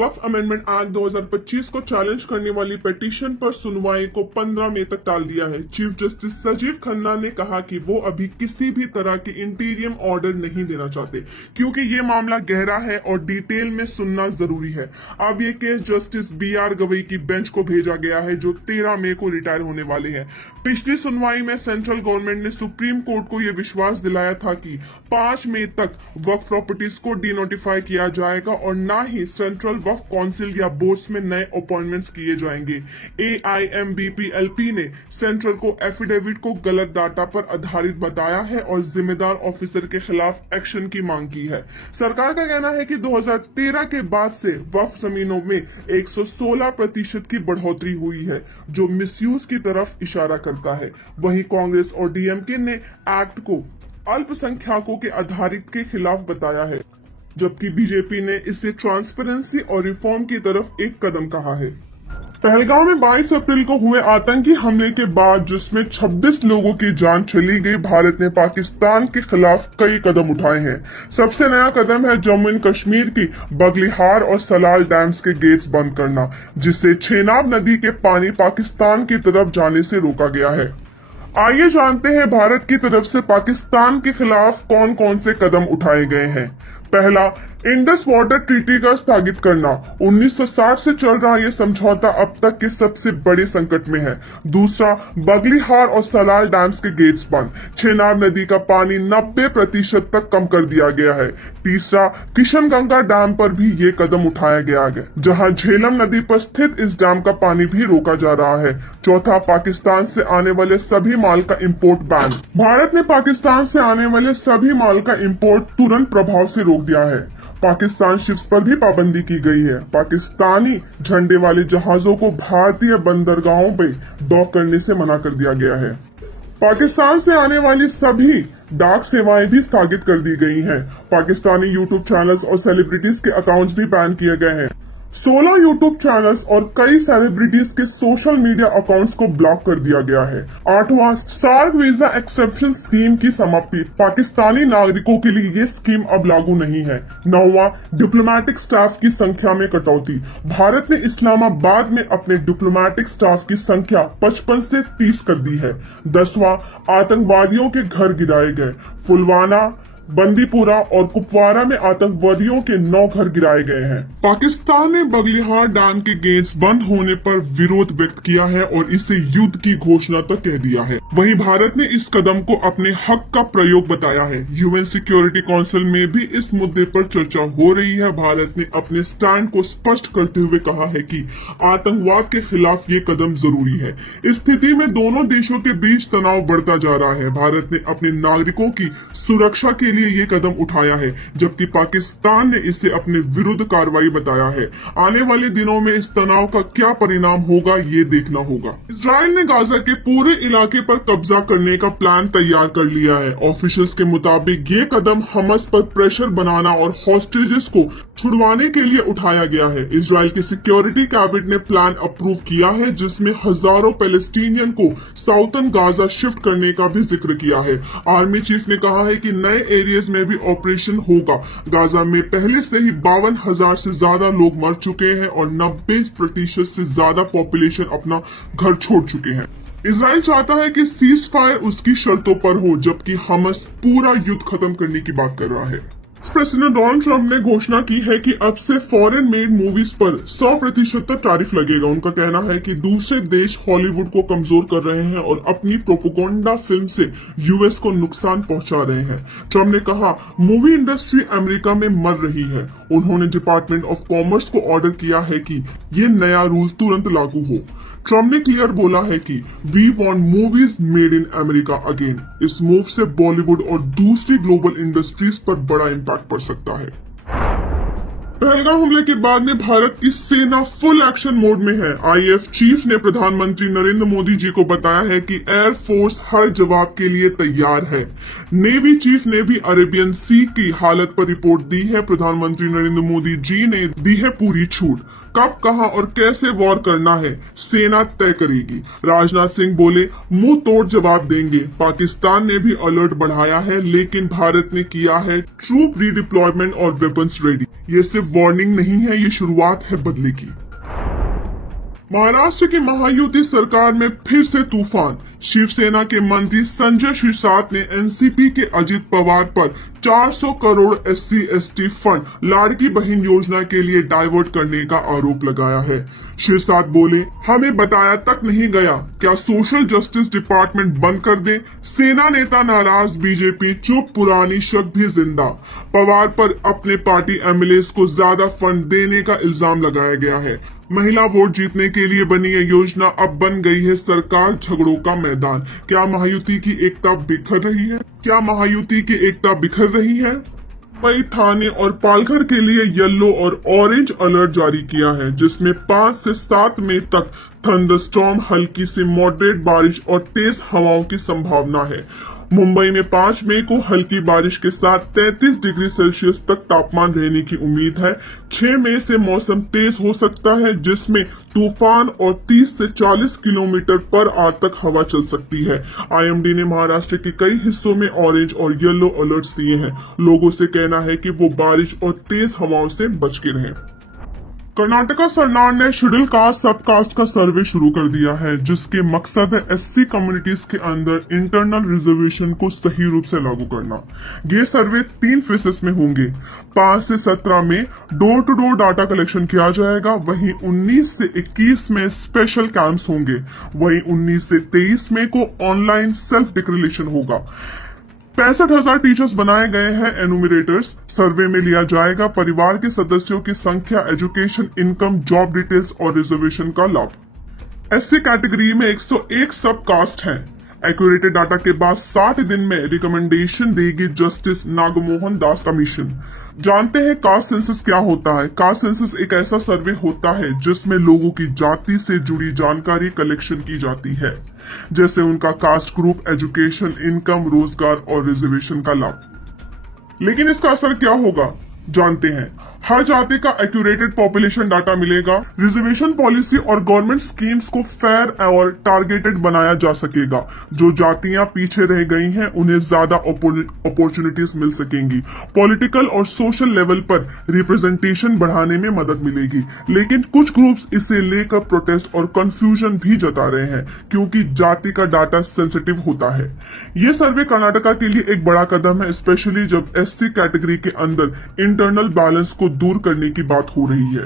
वक्फ amendment act 2025 को challenge करने वाली पिटीशन पर सुनवाई को 15 मई तक टाल दिया है। चीफ जस्टिस संजीव खन्ना ने कहा कि वो अभी किसी भी तरह की इंटीरियम ऑर्डर नहीं देना चाहते, क्योंकि ये मामला गहरा है और डिटेल में सुनना जरूरी है। अब ये केस जस्टिस BR गवई की बेंच को भेजा गया है, जो 13 मई को रिटायर होने वाले हैं। पिछली सुनवाई में सेंट्रल गवर्नमेंट ने सुप्रीम कोर्ट को यह विश्वास दिलाया था कि 5 मई तक वक्फ प्रॉपर्टीज को डिनोटिफाई किया जाएगा और न ही सेंट्रल वक्फ काउंसिल या बोर्ड्स में नए अपॉइंटमेंट्स किए जाएंगे। AIMBPLP ने सेंट्रल को एफिडेविट को गलत डाटा पर आधारित बताया है और जिम्मेदार ऑफिसर के खिलाफ एक्शन की मांग की है। सरकार का कहना है कि 2013 के बाद से वक्फ जमीनों में 116% की बढ़ोतरी हुई है, जो मिसयूज की तरफ इशारा करता है। वहीं कांग्रेस और DMK ने एक्ट को अल्पसंख्यकों के आधारित के खिलाफ बताया है, जबकि बीजेपी ने इसे ट्रांसपेरेंसी और रिफॉर्म की तरफ एक कदम कहा है। पहलगांव में 22 अप्रैल को हुए आतंकी हमले के बाद, जिसमें 26 लोगों की जान चली गई, भारत ने पाकिस्तान के खिलाफ कई कदम उठाए हैं। सबसे नया कदम है जम्मू एंड कश्मीर की बगलिहार और सलाल डैम्स के गेट्स बंद करना, जिससे चेनाब नदी के पानी पाकिस्तान की तरफ जाने से रोका गया है। आइए जानते हैं भारत की तरफ से पाकिस्तान के खिलाफ कौन कौन से कदम उठाए गए हैं। पहला, इंडस वाटर ट्रीटी का स्थगित करना। 1960 से चल रहा यह समझौता अब तक के सबसे बड़े संकट में है। दूसरा, बगलिहार और सलाल डैम्स के गेट्स बंद। चेनाब नदी का पानी 90% तक कम कर दिया गया है। तीसरा, किशनगंगा डैम पर भी ये कदम उठाया गया है, जहां झेलम नदी पर स्थित इस डैम का पानी भी रोका जा रहा है। चौथा, पाकिस्तान से आने वाले सभी माल का इम्पोर्ट बैन। भारत ने पाकिस्तान से आने वाले सभी माल का इम्पोर्ट तुरंत प्रभाव से रोक दिया है। पाकिस्तान शिप्स पर भी पाबंदी की गई है। पाकिस्तानी झंडे वाले जहाजों को भारतीय बंदरगाहों में डॉक करने से मना कर दिया गया है। पाकिस्तान से आने वाली सभी डाक सेवाएं भी स्थगित कर दी गई हैं। पाकिस्तानी YouTube चैनल्स और सेलिब्रिटीज के अकाउंट्स भी बैन किए गए हैं। 16 YouTube चैनल्स और कई सेलिब्रिटीज के सोशल मीडिया अकाउंट्स को ब्लॉक कर दिया गया है। 8वां, सार्क वीजा एक्सेप्शन स्कीम की समाप्ति। पाकिस्तानी नागरिकों के लिए ये स्कीम अब लागू नहीं है। 9वां, डिप्लोमेटिक स्टाफ की संख्या में कटौती। भारत ने इस्लामाबाद में अपने डिप्लोमेटिक स्टाफ की संख्या 55 से 30 कर दी है। 10वां, आतंकवादियों के घर गिराए गए। पुलवामा, बंदीपुरा और कुपवारा में आतंकवादियों के 9 घर गिराए गए हैं। पाकिस्तान ने बगलिहार डैम के गेट्स बंद होने पर विरोध व्यक्त किया है और इसे युद्ध की घोषणा तक कह दिया है। वहीं भारत ने इस कदम को अपने हक का प्रयोग बताया है। UN सिक्योरिटी काउंसिल में भी इस मुद्दे पर चर्चा हो रही है। भारत ने अपने स्टैंड को स्पष्ट करते हुए कहा है कि आतंकवाद के खिलाफ ये कदम जरूरी है। इस स्थिति में दोनों देशों के बीच तनाव बढ़ता जा रहा है। भारत ने अपने नागरिकों की सुरक्षा के लिए ये कदम उठाया है, जबकि पाकिस्तान ने इसे अपने विरुद्ध कार्रवाई बताया है। आने वाले दिनों में इस तनाव का क्या परिणाम होगा, ये देखना होगा। इजराइल ने गाजा के पूरे इलाके पर कब्जा करने का प्लान तैयार कर लिया है। ऑफिशियल्स के मुताबिक ये कदम हमास पर प्रेशर बनाना और हॉस्टेजेस को छुड़वाने के लिए उठाया गया है। इजराइल की सिक्योरिटी कैबिनेट ने प्लान अप्रूव किया है, जिसमें हजारों पैलेस्टीनियन को साउथर्न गाजा शिफ्ट करने का भी जिक्र किया है। आर्मी चीफ ने कहा है कि नए एरियाज में भी ऑपरेशन होगा। गाजा में पहले से ही 52,000 से ज्यादा लोग मर चुके हैं और 90% से ज्यादा पॉपुलेशन अपना घर छोड़ चुके हैं। इजराइल चाहता है कि सीज फायर उसकी शर्तों पर हो, जबकि हमास पूरा युद्ध खत्म करने की बात कर रहा है। प्रेसिडेंट डोनाल्ड ट्रंप ने घोषणा की है कि अब से फॉरेन मेड मूवीज पर 100% तक टैरिफ लगेगा। उनका कहना है कि दूसरे देश हॉलीवुड को कमजोर कर रहे हैं और अपनी प्रोपेगेंडा फिल्म से US को नुकसान पहुंचा रहे हैं। ट्रंप ने कहा, मूवी इंडस्ट्री अमेरिका में मर रही है। उन्होंने डिपार्टमेंट ऑफ कॉमर्स को ऑर्डर किया है कि ये नया रूल तुरंत लागू हो। ट्रंप ने क्लियर बोला है कि we want movies made in America again. इस मूव से बॉलीवुड और दूसरी ग्लोबल इंडस्ट्रीज पर बड़ा इम्पैक्ट पड़ सकता है। पहलगाम हमले के बाद में भारत की सेना फुल एक्शन मोड में है। IAF चीफ ने प्रधानमंत्री नरेंद्र मोदी जी को बताया है कि एयर फोर्स हर जवाब के लिए तैयार है। नेवी चीफ ने भी अरेबियन सी की हालत पर रिपोर्ट दी है। प्रधानमंत्री नरेंद्र मोदी जी ने दी है पूरी छूट। कब, कहां और कैसे वॉर करना है सेना तय करेगी। राजनाथ सिंह बोले, मुंह तोड़ जवाब देंगे। पाकिस्तान ने भी अलर्ट बढ़ाया है, लेकिन भारत ने किया है ट्रूप रीडिप्लॉयमेंट और वेपन्स रेडी। ये सिर्फ वार्निंग नहीं है, ये शुरुआत है बदले की। महाराष्ट्र की महायुति सरकार में फिर से तूफान। शिवसेना के मंत्री संजय शिरसाट ने एनसीपी के अजित पवार पर 400 करोड़ SC/ST फंड लाड़की बहन योजना के लिए डाइवर्ट करने का आरोप लगाया है। शिरसाट बोले, हमें बताया तक नहीं गया, क्या सोशल जस्टिस डिपार्टमेंट बंद कर दे। सेना नेता नाराज, बीजेपी चुप, पुरानी शक भी जिंदा। पवार पर अपने पार्टी MLAs को ज्यादा फंड देने का इल्जाम लगाया गया है। महिला वोट जीतने के लिए बनी ये योजना अब बन गई है सरकार झगड़ों का मैदान। क्या महायुति की एकता बिखर रही है? मुंबई, थाने और पालघर के लिए येलो और ऑरेंज अलर्ट जारी किया है, जिसमें 5 से 7 मई तक थंडरस्टॉर्म, हल्की से मॉडरेट बारिश और तेज हवाओं की संभावना है। मुंबई में 5 मई को हल्की बारिश के साथ 33 डिग्री सेल्सियस तक तापमान रहने की उम्मीद है। 6 मई से मौसम तेज हो सकता है, जिसमें तूफान और 30 से 40 किलोमीटर पर आवर तक हवा चल सकती है। IMD ने महाराष्ट्र के कई हिस्सों में ऑरेंज और येलो अलर्ट्स दिए हैं। लोगों से कहना है कि वो बारिश और तेज हवाओं से बच के रहें। कर्नाटका सरकार ने शेड्यूल कास्ट सब कास्ट का सर्वे शुरू कर दिया है, जिसके मकसद है SC कम्युनिटीज के अंदर इंटरनल रिजर्वेशन को सही रूप से लागू करना। ये सर्वे 3 फेसेस में होंगे। 5 से 17 में door to door data collection किया जाएगा। वहीं 19 से 21 में स्पेशल कैंप्स होंगे। वहीं 19 से 23 में को ऑनलाइन सेल्फ डिक्लेरेशन होगा। 65,000 टीचर्स बनाए गए हैं एनुमरेटर्स। सर्वे में लिया जाएगा परिवार के सदस्यों की संख्या, एजुकेशन, इनकम, जॉब डिटेल्स और रिजर्वेशन का लाभ। SC कैटेगरी में 101 सब कास्ट है। एक्यूरेटेड डाटा के बाद 60 दिन में रिकमेंडेशन देगी जस्टिस नागमोहन दास कमीशन। जानते हैं कास्ट सेंसस क्या होता है। कास्ट सेंसस एक ऐसा सर्वे होता है जिसमें लोगों की जाति से जुड़ी जानकारी कलेक्शन की जाती है, जैसे उनका कास्ट ग्रुप, एजुकेशन, इनकम, रोजगार और रिजर्वेशन का लाभ। लेकिन इसका असर क्या होगा, जानते हैं। हर जाति का एक्यूरेटेड पॉपुलेशन डाटा मिलेगा। रिजर्वेशन पॉलिसी और गवर्नमेंट स्कीम्स को फेयर और टारगेटेड बनाया जा सकेगा। जो जातियां पीछे रह गई हैं, उन्हें ज्यादा अपॉर्चुनिटीज मिल सकेंगी। पॉलिटिकल और सोशल लेवल पर रिप्रेजेंटेशन बढ़ाने में मदद मिलेगी। लेकिन कुछ ग्रुप्स इसे लेकर प्रोटेस्ट और कंफ्यूजन भी जता रहे हैं, क्योंकि जाति का डाटा सेंसिटिव होता है। ये सर्वे कर्नाटका के लिए एक बड़ा कदम है, स्पेशली जब SC कैटेगरी के अंदर इंटरनल बैलेंस को दूर करने की बात हो रही है।